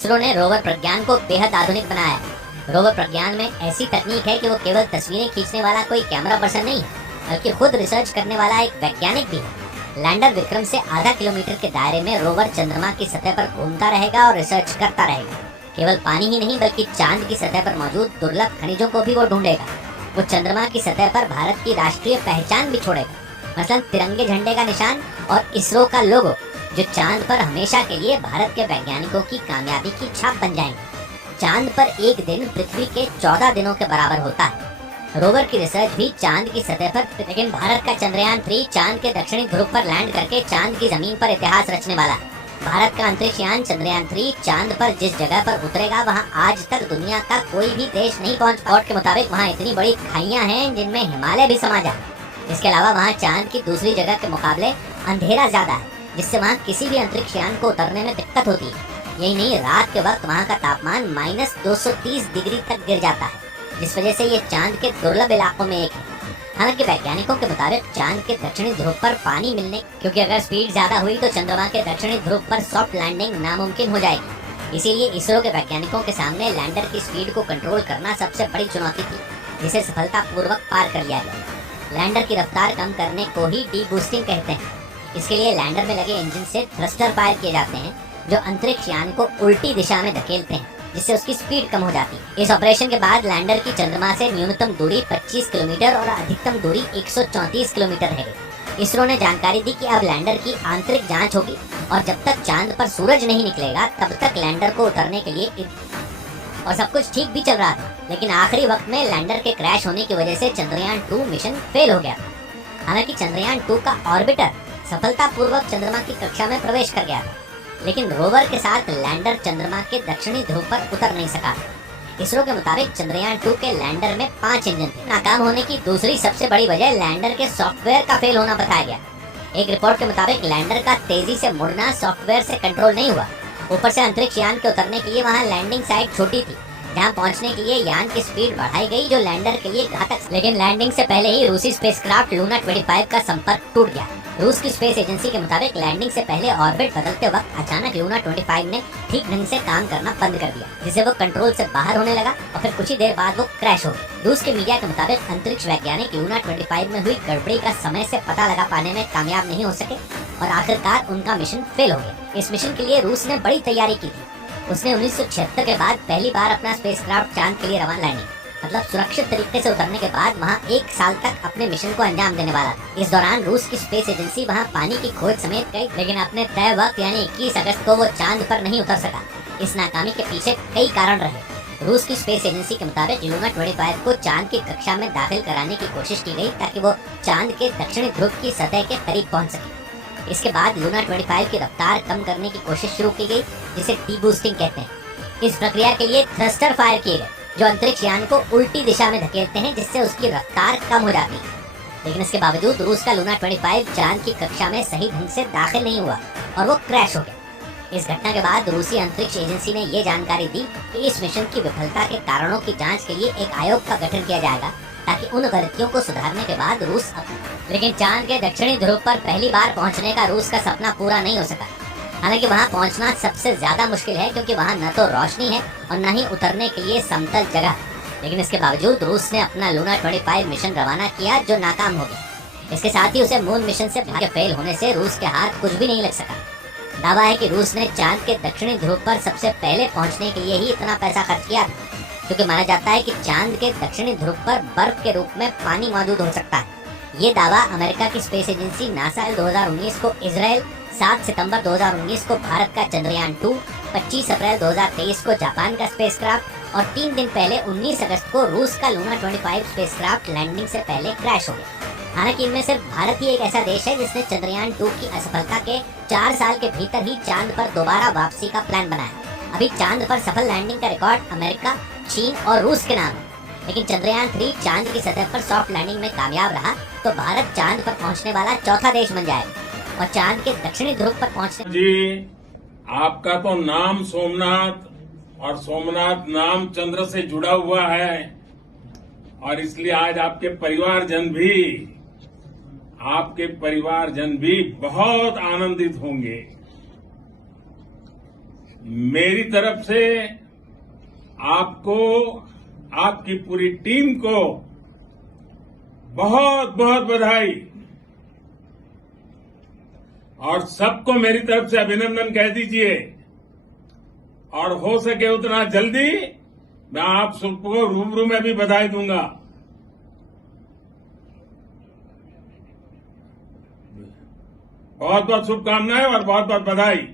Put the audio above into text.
इसरो ने रोवर प्रज्ञान को बेहद आधुनिक बनाया है। रोवर प्रज्ञान में ऐसी तकनीक है कि वो केवल तस्वीरें खींचने वाला कोई कैमरा पर्सन नहीं है, बल्कि खुद रिसर्च करने वाला एक वैज्ञानिक भी है। लैंडर विक्रम से आधा किलोमीटर के दायरे में रोवर चंद्रमा की सतह पर घूमता रहेगा और रिसर्च करता रहेगा। केवल पानी ही नहीं बल्कि चांद की सतह पर मौजूद दुर्लभ खनिजों को भी वो ढूंढेगा। वो चंद्रमा की सतह पर भारत की राष्ट्रीय पहचान भी छोड़ेगा, मसलन तिरंगे झंडे का निशान और इसरो का लोगो, जो चांद पर हमेशा के लिए भारत के वैज्ञानिकों की कामयाबी की छाप बन जाएंगे। चांद पर एक दिन पृथ्वी के 14 दिनों के बराबर होता है। रोवर की रिसर्च भी चांद की सतह पर, लेकिन भारत का चंद्रयान 3 चांद के दक्षिणी ध्रुव पर लैंड करके चांद की जमीन पर इतिहास रचने वाला है। भारत का अंतरिक्ष यान चंद्रयान 3 चांद पर जिस जगह पर उतरेगा वहां आज तक दुनिया का कोई भी देश नहीं पहुंच। रिपोर्ट के मुताबिक वहां इतनी बड़ी खाइयां हैं जिनमें हिमालय भी समा जाए। इसके अलावा वहां चांद की दूसरी जगह के मुकाबले अंधेरा ज्यादा है, जिससे वहां किसी भी अंतरिक्ष यान को उतरने में दिक्कत होती है। यही नहीं, रात के वक्त वहां का तापमान -230 डिग्री तक गिर जाता है, जिस वजह से ये चांद के दुर्लभ इलाकों में एक है। हालांकि वैज्ञानिकों के मुताबिक चांद के दक्षिणी ध्रुव पर पानी मिलने, क्योंकि अगर स्पीड ज्यादा हुई तो चंद्रमा के दक्षिणी ध्रुव पर सॉफ्ट लैंडिंग नामुमकिन हो जाएगी। इसीलिए इसरो के वैज्ञानिकों के सामने लैंडर की स्पीड को कंट्रोल करना सबसे बड़ी चुनौती थी, जिसे सफलतापूर्वक पार कर लिया गया। लैंडर की रफ्तार कम करने को ही डी बूस्टिंग कहते हैं। इसके लिए लैंडर में लगे इंजन से थ्रस्टर फायर किए जाते हैं, जो अंतरिक्ष यान को उल्टी दिशा में धकेलते हैं, जिससे उसकी स्पीड कम हो जाती है। इस ऑपरेशन के बाद लैंडर की चंद्रमा से न्यूनतम दूरी 25 किलोमीटर और अधिकतम दूरी 134 किलोमीटर रह गई। इसरो ने जानकारी दी कि अब लैंडर की आंतरिक जांच होगी और जब तक चांद पर सूरज नहीं निकलेगा तब तक लैंडर को उतरने के लिए और सब कुछ ठीक भी चल रहा था। लेकिन आखिरी वक्त में लैंडर के क्रैश होने की वजह से चंद्रयान 2 मिशन फेल हो गया। हालांकि चंद्रयान 2 का ऑर्बिटर सफलतापूर्वक चंद्रमा की कक्षा में प्रवेश कर गया था, लेकिन रोवर के साथ लैंडर चंद्रमा के दक्षिणी ध्रुव पर उतर नहीं सका। इसरो के मुताबिक चंद्रयान 2 के लैंडर में 5 इंजन थे। नाकाम होने की दूसरी सबसे बड़ी वजह लैंडर के सॉफ्टवेयर का फेल होना बताया गया। एक रिपोर्ट के मुताबिक लैंडर का तेजी से मुड़ना सॉफ्टवेयर से कंट्रोल नहीं हुआ। ऊपर से अंतरिक्ष यान के उतरने के लिए वहाँ लैंडिंग साइट छोटी थी, जहाँ पहुँचने के लिए यान की स्पीड बढ़ाई गई, जो लैंडर के लिए घातक। लेकिन लैंडिंग से पहले ही रूसी स्पेसक्राफ्ट लूना 25 का संपर्क टूट गया। रूस की स्पेस एजेंसी के मुताबिक लैंडिंग से पहले ऑर्बिट बदलते वक्त अचानक लूना 25 ने ठीक ढंग से काम करना बंद कर दिया, जिससे वो कंट्रोल से बाहर होने लगा और फिर कुछ ही देर बाद वो क्रैश हो गई। रूस के मीडिया के मुताबिक अंतरिक्ष वैज्ञानिक लूना 25 में हुई गड़बड़ी का समय से पता लगा पाने में कामयाब नहीं हो सके और आखिरकार उनका मिशन फेल हो गया। इस मिशन के लिए रूस ने बड़ी तैयारी की थी। उसने 1976 के बाद पहली बार अपना स्पेसक्राफ्ट चांद के लिए रवाना लैंडिंग, मतलब सुरक्षित तरीके से उतरने के बाद वहां 1 साल तक अपने मिशन को अंजाम देने वाला था। इस दौरान रूस की स्पेस एजेंसी वहां पानी की खोज समेत गई, लेकिन अपने तय वक्त यानी 21 अगस्त को वो चांद पर नहीं उतर सका। इस नाकामी के पीछे कई कारण रहे। रूस की स्पेस एजेंसी के मुताबिक लूना 25 को चांद की कक्षा में दाखिल कराने की कोशिश की गई ताकि वो चांद के दक्षिणी ध्रुव की सतह के करीब पहुंच सके। इसके बाद लूना 25 की रफ्तार कम करने की कोशिश शुरू की गई, जिसे डी बूस्टिंग कहते हैं। इस प्रक्रिया के लिए थ्रस्टर फायर किए गए, जो अंतरिक्ष यान को उल्टी दिशा में धकेलते हैं, जिससे उसकी रफ्तार कम हो जाती है। लेकिन इसके बावजूद रूस का लूना 25 चांद की कक्षा में सही ढंग से दाखिल नहीं हुआ और वो क्रैश हो गया। इस घटना के बाद रूसी अंतरिक्ष एजेंसी ने ये जानकारी दी कि इस मिशन की विफलता के कारणों की जांच के लिए एक आयोग का गठन किया जाएगा, ताकि उन गलतियों को सुधारने के बाद रूस लेकिन चांद के दक्षिणी ध्रुव पर पहली बार पहुंचने का रूस का सपना पूरा नहीं हो सका। हालांकि वहां पहुंचना सबसे ज्यादा मुश्किल है, क्योंकि वहां न तो रोशनी है और न ही उतरने के लिए समतल जगह। लेकिन इसके बावजूद रूस ने अपना लूना 25 मिशन रवाना किया, जो नाकाम हो गया। इसके साथ ही उसे मून मिशन से भाग्य फेल होने से रूस के हाथ कुछ भी नहीं लग सका। दावा है कि रूस ने चांद के दक्षिणी ध्रुव पर सबसे पहले पहुंचने के लिए ही इतना पैसा खर्च किया, क्योंकि माना जाता है कि चांद के दक्षिणी ध्रुव पर बर्फ के रूप में पानी मौजूद हो सकता है। ये दावा अमेरिका की स्पेस एजेंसी नासा 2019 को इजराइल, 7 सितंबर 2019 को भारत का चंद्रयान 2, 25 अप्रैल 2023 को जापान का स्पेसक्राफ्ट और 3 दिन पहले 19 अगस्त को रूस का लूना 25 स्पेसक्राफ्ट लैंडिंग से पहले क्रैश हो गया। हालांकि इनमें सिर्फ भारत ही एक ऐसा देश है जिसने चंद्रयान 2 की असफलता के 4 साल के भीतर ही चांद पर दोबारा वापसी का प्लान बनाया। अभी चांद पर सफल लैंडिंग का रिकॉर्ड अमेरिका, चीन और रूस के नाम है। लेकिन चंद्रयान 3 चांद की सतह पर सॉफ्ट लैंडिंग में कामयाब रहा तो भारत चांद पर पहुंचने वाला चौथा देश बन जाएगा और चांद के दक्षिणी ध्रुव पर पहुंचने। जी, आपका तो नाम सोमनाथ और सोमनाथ नाम चंद्र से जुड़ा हुआ है और इसलिए आज आपके परिवारजन भी बहुत आनंदित होंगे। मेरी तरफ से आपको, आपकी पूरी टीम को बहुत बहुत बधाई और सबको मेरी तरफ से अभिनंदन कह दीजिए। और हो सके उतना जल्दी मैं आप सबको रूबरू में भी बधाई दूंगा। बहुत बहुत शुभकामनाएं और बहुत बहुत बधाई।